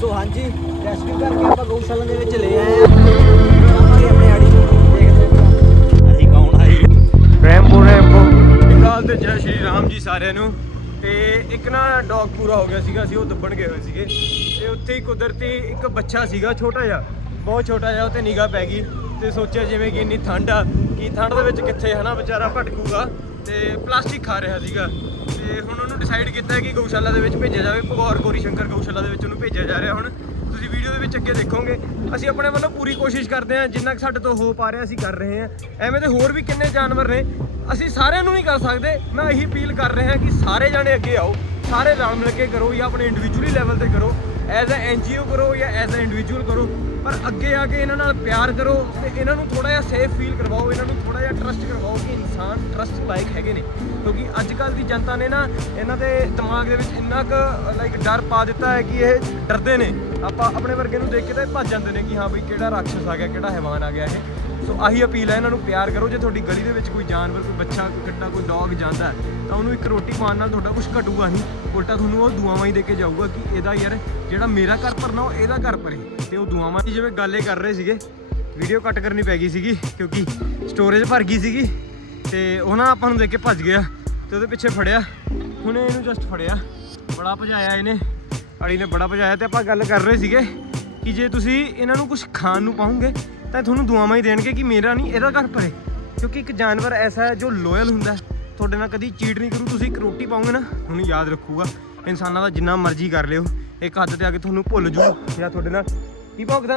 ਸੋ ਹਾਂਜੀ ਰੈਸਕਿਊ ਕਰਕੇ ਆਪਾਂ ਗਊਸ਼ਾਲਾ ਦੇ ਵਿੱਚ ਲੈ ਆਏ ਆ ਆਵਾਂਗੇ ਆਪਣੇ ਆੜੀ ਨੂੰ ਦੇਖਦੇ ਹਾਂ। ਅਸੀਂ ਕੌਣ ਆਈ ਰੈਂਬੋ ਰੈਂਬੋ। ਕਾਲ ਤੇ ਜੈ ਸ਼੍ਰੀ ਰਾਮ ਜੀ ਸਾਰਿਆਂ ਨੂੰ। ਤੇ ਇੱਕ ਨਾ ਡੌਗ ਪੂਰਾ ਹੋ ਗਿਆ ਸੀਗਾ ਅਸੀਂ ਉਹ ਦੱਬਣ ਗਏ ਹੋਏ ਸੀਗੇ। ਤੇ ਉੱਥੇ ਹੀ ਕੁਦਰਤੀ ਇੱਕ ਬੱਚਾ ਸੀਗਾ ਛੋਟਾ ਜਿਹਾ। ਬਹੁਤ ਛੋਟਾ ਜਿਹਾ ਉੱਤੇ ਨਿਗਾਹ ਪੈ ਗਈ। ਤੇ ਸੋਚਿਆ ਜਿਵੇਂ ਕਿ ਇੰਨੀ ਠੰਡ ਆ ਕਿ ਠੰਡ ਦੇ ਵਿੱਚ ਕਿੱਥੇ ਹਨਾ ਵਿਚਾਰਾ ਭਟਕੂਗਾ। ਤੇ ਪਲਾਸਟਿਕ ਖਾ ਰਿਹਾ ਸੀਗਾ। ਤੇ ਹੁਣ ਉਹਨੂੰ ਡਿਸਾਈਡ ਕੀਤਾ ਹੈ ਕਿ ਗਊਸ਼ਾਲਾ ਦੇ ਵਿੱਚ ਭੇਜਿਆ ਜਾਵੇ। ਭਗੌਰ ਗੋਰੀ ਸ਼ੰਕਰ ਗਊਸ਼ਾਲਾ ਦੇ ਵਿੱਚ ਉਹਨੂੰ ਭੇਜਿਆ ਜਾ ਰਿਹਾ ਹੁਣ। ਤੁਸੀਂ ਵੀਡੀਓ ਦੇ ਵਿੱਚ ਅੱਗੇ ਦੇਖੋਗੇ। ਅਸੀਂ ਆਪਣੇ ਵੱਲੋਂ ਪੂਰੀ ਕੋਸ਼ਿਸ਼ ਕਰਦੇ ਹਾਂ, ਜਿੰਨਾ ਕੁ ਸਾਡੇ ਤੋਂ ਹੋ ਪਾ ਰਿਹਾ, ਅਸੀਂ ਕਰ ਰਹੇ ਹਾਂ। ਐਵੇਂ ਦੇ ਹੋਰ ਵੀ ਕਿੰਨੇ ਜਾਨਵਰ ਨੇ। ਅਸੀਂ ਸਾਰਿਆਂ ਨੂੰ ਨਹੀਂ ਕਰ ਸਕਦੇ। ਮੈਂ ਇਹੀ ਅਪੀਲ ਕਰ ਰਿਹਾ ਕਿ ਸਾਰੇ ਜਾਣੇ ਅੱਗੇ ਆਓ। ਸਾਰੇ ਰਲ ਮਿਲ ਕੇ ਕਰੋ ਜਾਂ ਆਪਣੇ ਇੰਡੀਵਿਜੂਅਲੀ ਲੈਵਲ ਤੇ ਕਰੋ ਐਜ਼ ਅ ਐਨਜੀਓ ਕਰੋ ਜਾਂ ਐਜ਼ ਅ ਇੰਡੀਵਿਜੂਅਲ ਕਰੋ, ਪਰ ਅੱਗੇ ਆ ਕੇ ਇਹਨਾਂ ਨਾਲ ਪਿਆਰ ਕਰੋ ਤੇ ਇਹਨਾਂ ਨੂੰ ਥੋੜਾ ਜਿਹਾ ਸੇਫ ਫੀਲ ਕਰਵਾਓ, ਇਹਨਾਂ ਨੂੰ ਥੋੜਾ ਜਿਹਾ ਟਰਸਟ ਕਰਵਾਓ ਕਿ ਇਨਸਾਨ ਟਰਸਟ ਲਾਇਕ ਹੈਗੇ ਨੇ। ਕਿਉਂਕਿ ਅੱਜ ਕੱਲ ਦੀ ਜਨਤਾ ਨੇ ਨਾ ਇਹਨਾਂ ਦੇ ਦਿਮਾਗ ਦੇ ਵਿੱਚ ਇੰਨਾ ਕੁ ਲਾਈਕ ਡਰ ਪਾ ਦਿੱਤਾ ਹੈ ਕਿ ਇਹ ਡਰਦੇ ਨੇ। ਆਪਾਂ ਆਪਣੇ ਵਰਗੇ ਨੂੰ ਦੇਖ ਕੇ ਤਾਂ ਇਹ ਭੱਜ ਜਾਂਦੇ ਨੇ ਕਿ ਹਾਂ ਬਈ ਕਿਹੜਾ ਰਾਖਸ਼ ਆ ਗਿਆ, ਕਿਹੜਾ ਹੈਵਾਨ ਆ ਗਿਆ ਇਹ। ਸੋ ਆਹੀ ਅਪੀਲ ਹੈ, ਇਹਨਾਂ ਨੂੰ ਪਿਆਰ ਕਰੋ। ਜੇ ਤੁਹਾਡੀ ਗਲੀ ਦੇ ਵਿੱਚ ਕੋਈ ਜਾਨਵਰ, ਕੋਈ ਬੱਚਾ, ਕੋਈ ਕੱਟਾ ਕੋਈ ਡੌਗ ਜਾਂਦਾ ਤਾਂ ਉਹਨੂੰ ਇੱਕ ਰੋਟੀ ਪਾਉਣ ਨਾਲ ਤੁਹਾਡਾ ਕੁਝ ਘਟੂਗਾ ਨਹੀਂ। ਉਲਟਾ ਤੁਹਾਨੂੰ ਉਹ ਦੁਆਵਾਂ ਹੀ ਦੇ ਕੇ ਜਾਊਗਾ ਕਿ ਇਹਦਾ ਯਾਰ ਜਿਹੜਾ ਮੇਰਾ ਘਰ ਭਰਨਾ, ਉਹ ਇਹਦਾ ਘਰ ਭਰੇ। ਤੇ ਉਹ ਦੁਆਵਾਂ ਦੀ ਜਿਵੇਂ ਗੱਲ ਇਹ ਕਰ ਰਹੇ ਸੀਗੇ ਵੀਡੀਓ ਕੱਟ ਕਰਨੀ ਪੈ ਗਈ ਸੀਗੀ, ਕਿਉਂਕਿ ਸਟੋਰੇਜ ਭਰ ਗਈ ਸੀਗੀ, ਤੇ ਉਹ ਨਾ ਆਪਾਂ ਨੂੰ ਦੇਖ ਕੇ ਭੱਜ ਗਿਆ ਤੇ ਉਹਦੇ ਪਿੱਛੇ ਫੜਿਆ। ਹੁਣੇ ਇਹਨੂੰ ਜਸਟ ਫੜਿਆ। ਬੜਾ ਭਜਾਇਆ ਇਹਨੇ। ਅੜੀ ਨੇ ਬੜਾ ਭਜਾਇਆ ਤੇ ਆਪਾਂ ਗੱਲ ਕਰ ਰਹੇ ਸੀਗੇ ਕਿ ਜੇ ਤੁਸੀਂ ਇਹਨਾਂ ਨੂੰ ਕੁਝ ਖਾਣ ਨੂੰ ਪਾਉਂਗੇ ਤਾਂ ਤੁਹਾਨੂੰ ਦੁਆਵਾਂ ਹੀ ਦੇਣਗੇ ਕਿ ਮੇਰਾ ਨਹੀਂ, ਇਹਦਾ ਘਰ ਭਰੇ ਕਿਉਂਕਿ ਇੱਕ ਜਾਨਵਰ ਐਸਾ ਹੈ ਜੋ ਲੋਇਲ ਹੁੰਦਾ ਤੁਹਾਡੇ ਨਾਲ ਕਦੀ ਚੀਟ ਨਹੀਂ ਕਰੂ, ਤੁਸੀਂ ਇੱਕ ਰੋਟੀ ਪਾਉਂਗੇ ਨਾ ਤੁਹਾਨੂੰ ਯਾਦ ਰੱਖੂਗਾ। ਇਨਸਾਨਾਂ ਦਾ ਜਿੰਨਾ ਮਰਜ਼ੀ ਕਰ ਲਿਓ। ਇੱਕ ਹੱਦ ਤੇ ਆ ਕੇ ਤੁਹਾਨੂੰ ਭੁੱਲ ਜੂ। ਜਾਂ ਤੁਹਾਡੇ ਨਾਲ ਕੀ ਭੌਂਕਦਾ।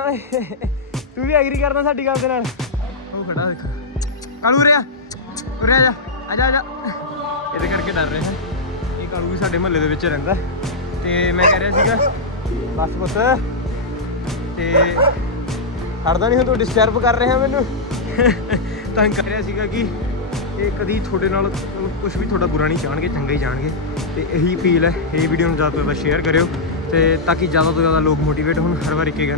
ਤੂੰ ਵੀ ਐਗਰੀ ਕਰਦਾ ਸਾਡੀ ਗੱਲ ਦੇ ਨਾਲ? ਉਹ ਖੜਾ ਦੇਖ। ਕਾਲੂ ਰਿਆ ਉਰੇ ਆ ਜਾ। ਆ ਜਾ ਇਹਦੇ ਕਰਕੇ ਡਰ ਰਿਹਾ ਇਹ ਕਾਲੂ ਵੀ ਸਾਡੇ ਮਹੱਲੇ ਦੇ ਵਿੱਚ ਰਹਿੰਦਾ ਤੇ ਮੈਂ ਕਹਿ ਰਿਹਾ ਸੀਗਾ, ਬਸ ਬਸ ਤੇ ਹਟਦਾ ਨਹੀਂ ਹੁਣ ਤੂੰ ਡਿਸਟਰਬ ਕਰ ਰਿਹਾ ਮੈਨੂੰ। ਤੰਗ ਕਰ ਰਿਹਾ ਸੀਗਾ ਕਿ ਇਹ ਕਦੀ ਤੁਹਾਡੇ ਨਾਲ ਕੁਝ ਵੀ ਤੁਹਾਡਾ ਬੁਰਾ ਨਹੀਂ ਚਾਹਣਗੇ ਚੰਗਾ ਹੀ ਜਾਣਗੇ। ਤੇ ਇਹੀ ਅਪੀਲ ਹੈ, ਇਹ ਵੀਡੀਓ ਨੂੰ ਜ਼ਿਆਦਾ ਤੋਂ ਜ਼ਿਆਦਾ ਸ਼ੇਅਰ ਕਰਿਓ ਤੇ ਤਾਂ ਕਿ ਜ਼ਿਆਦਾ ਤੋਂ ਜ਼ਿਆਦਾ ਲੋਕ ਮੋਟੀਵੇਟ ਹੋਣ, ਹਰ ਵਾਰ ਇੱਕ ਹੀ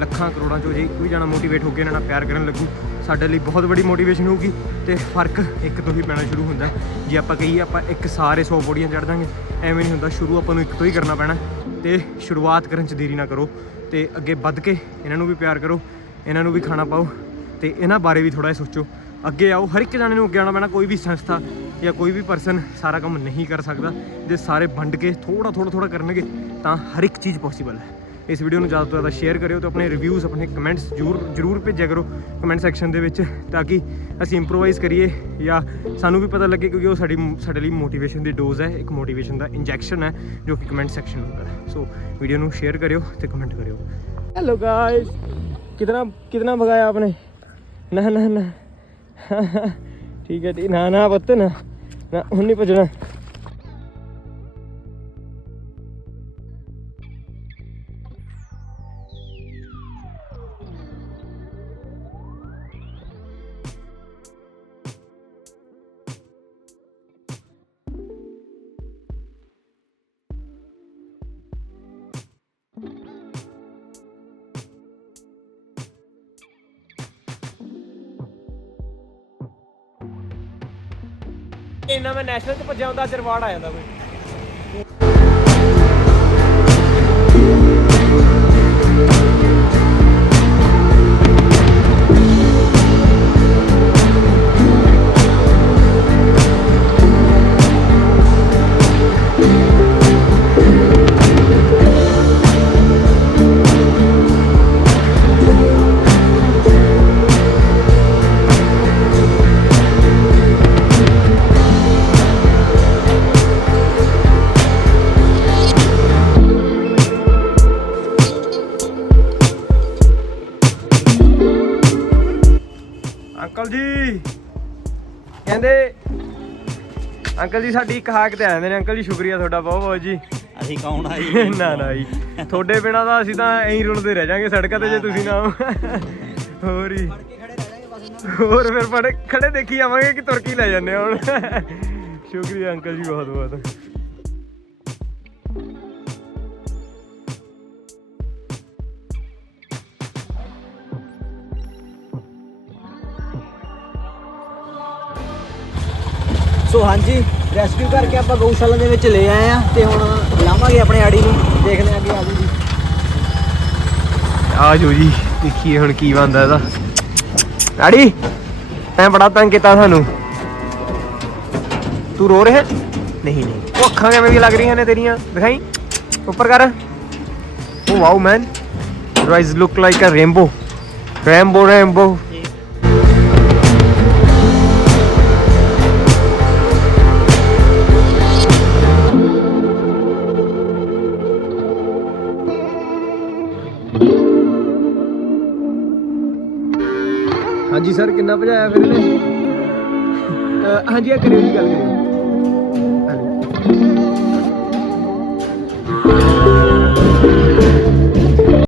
ਲੱਖਾਂ ਕਰੋੜਾਂ ਚੋਂ ਜੇ ਕੋਈ ਜਾਣਾ ਮੋਟੀਵੇਟ ਹੋ ਕੇ ਇਹਨਾਂ ਨਾਲ ਪਿਆਰ ਕਰਨ ਲੱਗੂ, ਸਾਡੇ ਲਈ ਬਹੁਤ ਵੱਡੀ ਮੋਟੀਵੇਸ਼ਨ ਹੋਊਗੀ ਤੇ ਫ਼ਰਕ ਇੱਕ ਤੋਂ ਹੀ ਪੈਣਾ ਸ਼ੁਰੂ ਹੁੰਦਾ। ਜੇ ਆਪਾਂ ਕਹੀਏ ਆਪਾਂ ਇੱਕ ਸਾਰੇ 100 ਬੋੜੀਆਂ ਚੜ੍ਹ ਦਾਂਗੇ ਐਵੇਂ ਨਹੀਂ ਹੁੰਦਾ, ਸ਼ੁਰੂ ਆਪਾਂ ਨੂੰ ਇੱਕ ਤੋਂ ਹੀ ਕਰਨਾ ਪੈਣਾ। ਤੇ ਸ਼ੁਰੂਆਤ ਕਰਨ ਚ ਦੇਰੀ ਨਾ ਕਰੋ ਤੇ ਅੱਗੇ ਵੱਧ ਕੇ ਇਹਨਾਂ ਨੂੰ ਵੀ ਪਿਆਰ ਕਰੋ। ਇਹਨਾਂ ਨੂੰ ਵੀ ਖਾਣਾ ਪਾਓ ਤੇ ਇਹਨਾਂ ਬਾਰੇ ਵੀ ਥੋੜਾ ਸੋਚੋ। ਅੱਗੇ ਆਓ, ਹਰ ਇੱਕ ਜਾਣੇ ਨੂੰ ਅੱਗੇ ਆਉਣਾ ਪੈਣਾ, ਕੋਈ ਵੀ ਸੰਸਥਾ ਜਾਂ ਕੋਈ ਵੀ ਪਰਸਨ ਸਾਰਾ ਕੰਮ ਨਹੀਂ ਕਰ ਸਕਦਾ, ਜੇ ਸਾਰੇ ਵੰਡ ਕੇ ਥੋੜਾ ਥੋੜਾ ਥੋੜਾ ਕਰਨਗੇ, ਤਾਂ ਹਰ ਇੱਕ ਚੀਜ਼ ਪੋਸੀਬਲ ਹੈ। ਇਸ ਵੀਡੀਓ ਨੂੰ ਜ਼ਿਆਦਾ ਤੋਂ ਜ਼ਿਆਦਾ ਸ਼ੇਅਰ ਕਰਿਓ ਤੇ ਆਪਣੇ ਰਿਵਿਊਜ਼ ਆਪਣੇ ਕਮੈਂਟਸ ਜਰੂਰ ਜਰੂਰ ਭੇਜਿਆ ਕਰੋ ਕਮੈਂਟ ਸੈਕਸ਼ਨ ਦੇ ਵਿੱਚ, ਤਾਂ ਕਿ ਅਸੀਂ ਇੰਪਰੋਵਾਈਜ਼ ਕਰੀਏ ਜਾਂ ਸਾਨੂੰ ਵੀ ਪਤਾ ਲੱਗੇ ਕਿਉਂਕਿ ਉਹ ਸਾਡੀ, ਸਾਡੇ ਲਈ ਮੋਟੀਵੇਸ਼ਨ ਦੀ ਡੋਜ਼ ਹੈ, ਇੱਕ ਮੋਟੀਵੇਸ਼ਨ ਦਾ ਇੰਜੈਕਸ਼ਨ ਹੈ ਜੋ ਕਿ ਕਮੈਂਟ ਸੈਕਸ਼ਨ ਹੁੰਦਾ ਹੈ। ਸੋ ਵੀਡੀਓ ਨੂੰ ਸ਼ੇਅਰ ਕਰਿਓ ਤੇ ਕਮੈਂਟ ਕਰਿਓ। ਹੈਲੋ ਗਾਇਜ਼ कितना कितना भगाया आपने ना ना ना ठीक है ठीक ना ना पुत ना ना हूँ नहीं भजना ਇੰਨਾ ਮੈਂ ਨੈਸ਼ਨਲ ਚ ਭੱਜਿਆ ਹੁੰਦਾ ਅੱਜ ਰਿਵਾਰਡ ਆ ਜਾਂਦਾ ਕੋਈ। ਅੰਕਲ ਜੀ। ਕਹਿੰਦੇ ਅੰਕਲ ਜੀ ਸਾਡੀ ਇੱਕ ਹਾਕ ਤੇ ਆ ਜਾਂਦੇ ਨੇ। ਅੰਕਲ ਜੀ ਸ਼ੁਕਰੀਆ ਤੁਹਾਡਾ ਬਹੁਤ ਬਹੁਤ ਜੀ। ਅਸੀਂ ਕੌਣ ਆਈ ਨਾ ਨਾ ਜੀ। ਤੁਹਾਡੇ ਬਿਨਾ ਤਾਂ ਅਸੀਂ ਤਾਂ ਐਂ ਰੁਲਦੇ ਰਹਿ ਜਾਾਂਗੇ ਸੜਕਾਂ ਤੇ ਜੇ ਤੁਸੀਂ ਨਾ ਹੋਰ ਹੀ ਹੋਰ ਫਿਰ ਪੜੇ ਖੜੇ ਦੇਖੀ ਜਾਵਾਂਗੇ ਕਿ ਤੁਰਕੀ ਲੈ ਜਾਂਦੇ ਆ ਹੁਣ। ਸ਼ੁਕਰੀਆ ਅੰਕਲ ਜੀ ਬਹੁਤ ਬਹੁਤ। ਸੋ ਹਾਂਜੀ ਰੈਸਕਿਊ ਕਰਕੇ ਆਪਾਂ ਗਊਸ਼ਾਲਾ ਦੇ ਵਿੱਚ ਲੈ ਆਏ ਆ ਤੇ ਹੁਣ ਲਾਵਾਂਗੇ ਆਪਣੇ ਆੜੀ ਨੂੰ। ਦੇਖਦੇ ਆਂ ਅੱਗੇ ਆਜੂ ਜੀ। ਆ ਜੋ ਜੀ, ਦੇਖੀਏ ਹੁਣ ਕੀ ਬਣਦਾ ਇਹਦਾ। ਆੜੀ, ਐ ਬੜਾ ਤੰਗ ਕੀਤਾ ਸਾਨੂੰ। ਤੂੰ ਰੋ ਰਿਹਾ? ਨਹੀਂ ਨਹੀਂ। ਉਹ ਅੱਖਾਂ ਕਿਵੇਂ ਦੀ ਲੱਗ ਰਹੀਆਂ ਨੇ ਤੇਰੀਆਂ? ਦਿਖਾਈ? ਉੱਪਰ ਕਰ। ਓ wow man your eyes look like a rainbow rainbow ਕਿੰਨਾ ਭਜਾਇਆ ਫਿਰ ਇਹਨੇ? ਹਾਂਜੀ ਆ ਕਰਿਓ ਜੀ ਗੱਲ ਕਰਿਓ। ਹੈਲੋ